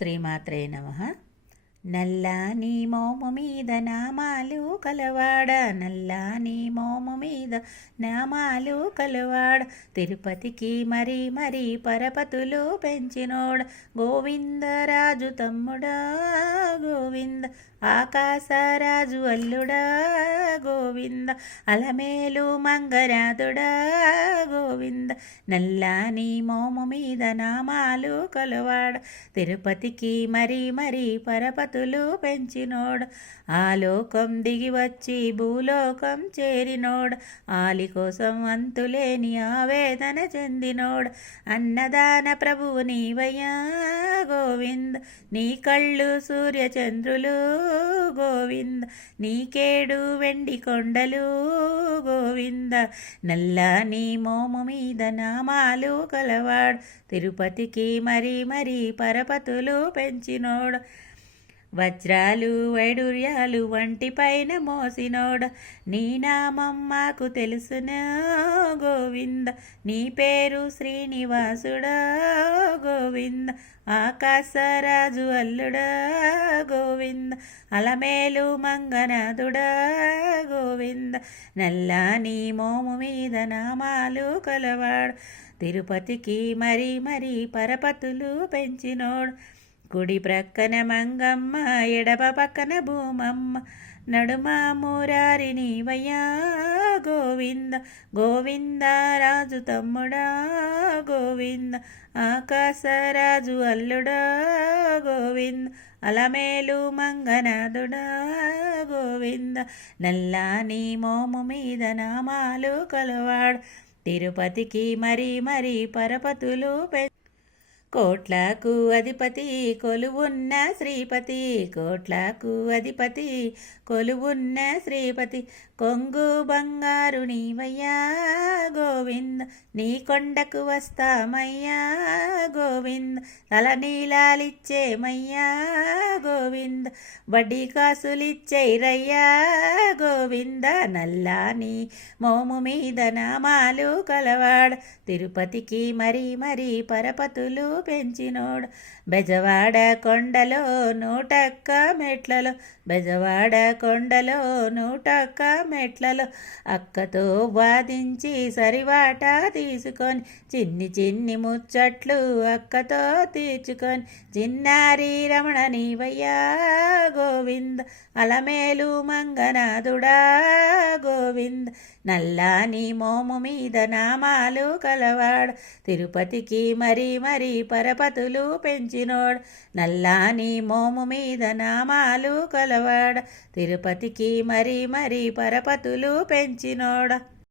శ్రీమాత్రే నమ నల్లాని మోము మీద నామాలు కలవాడ నల్లాని మోము మీద నామాలు కలవాడ. తిరుపతికి మరి మరి పరపతులు పెంచినోడ గోవిందరాజు తమ్ముడా గోవింద. ఆకాశరాజు అల్లుడా గోవింద. అలమేలు మంగరాధుడా గోవింద. నల్లాని మోము మీద నామాలు కలవాడ తిరుపతికి మరి మరి పరపతులు పెంచినోడు. ఆలోకం దిగి వచ్చి భూలోకం చేరినోడు. ఆలి కోసం అంతులేని ఆవేదన చెందినోడు. అన్నదాన ప్రభువు నీవయ్యా గోవింద్. నీ కళ్ళు సూర్యచంద్రులు గోవింద్. నీకేడు వెండి కొండలు గోవింద. నల్లని మోము మీద నామాలు కలవాడు. తిరుపతికి మరి మరి పరపతులు పెంచినోడు. వజ్రాలు వైడూర్యాలు వంటి పైన మోసినోడ. నీ నామం మాకు తెలుసును గోవింద. నీ పేరు శ్రీనివాసుడా గోవింద. ఆకాశరాజు అల్లుడా గోవింద. అలమేలు మంగనాథుడా గోవింద. నల్లాని మోము మీద నామాలు కలవాడు. తిరుపతికి మరి మరి పరపతులు పెంచినోడు. కుడి ప్రక్కన మంగమ్మ ఎడప పక్కన భూమమ్మ. నడుమ మురారిని నీవయ్యా గోవింద గోవింద రాజు తమ్ముడా గోవింద. ఆకాశరాజు అల్లుడా గోవింద. అలమేలు మంగనాథుడా గోవింద. నల్లాని మోము మీద నామాలు కలవాడు. తిరుపతికి మరి మరి పరపతులు పె కోట్లకు అధిపతి కొలువున్న శ్రీపతి కోట్లకు అధిపతి కొలువున్న శ్రీపతి. కొంగు బంగారు నీవయ్యా గోవింద నీ కొండకు వస్తామయ్యా గోవింద. తల నీలాలిచ్చేమయ్యా గోవింద వడ్డీ కాసులిచ్చేరయ్యా గోవింద. నల్లాని మోము మీద నామాలు కలవాడ తిరుపతికి మరి మరి పరపతులు పెంచినోడు. బెజవాడ కొండలో నూటక్క మెట్లలో బెజవాడ కొండలో నూటక్క మెట్లలో అక్కతో వాదించి సరివాట తీసుకొని చిన్ని చిన్ని ముచ్చట్లు అక్కతో తీర్చుకొని చిన్నారి రమణ నీవయ్యా గోవింద అలమేలు మంగనాథుడా గోవింద. నల్లాని మోము మీద నామాలు కలవాడు. తిరుపతికి మరి మరి పరపతులు పెంచినోడు. నల్లాని మోము మీద నామాలు కలవాడు. తిరుపతికి మరి మరి పరపతులు పెంచినోడ.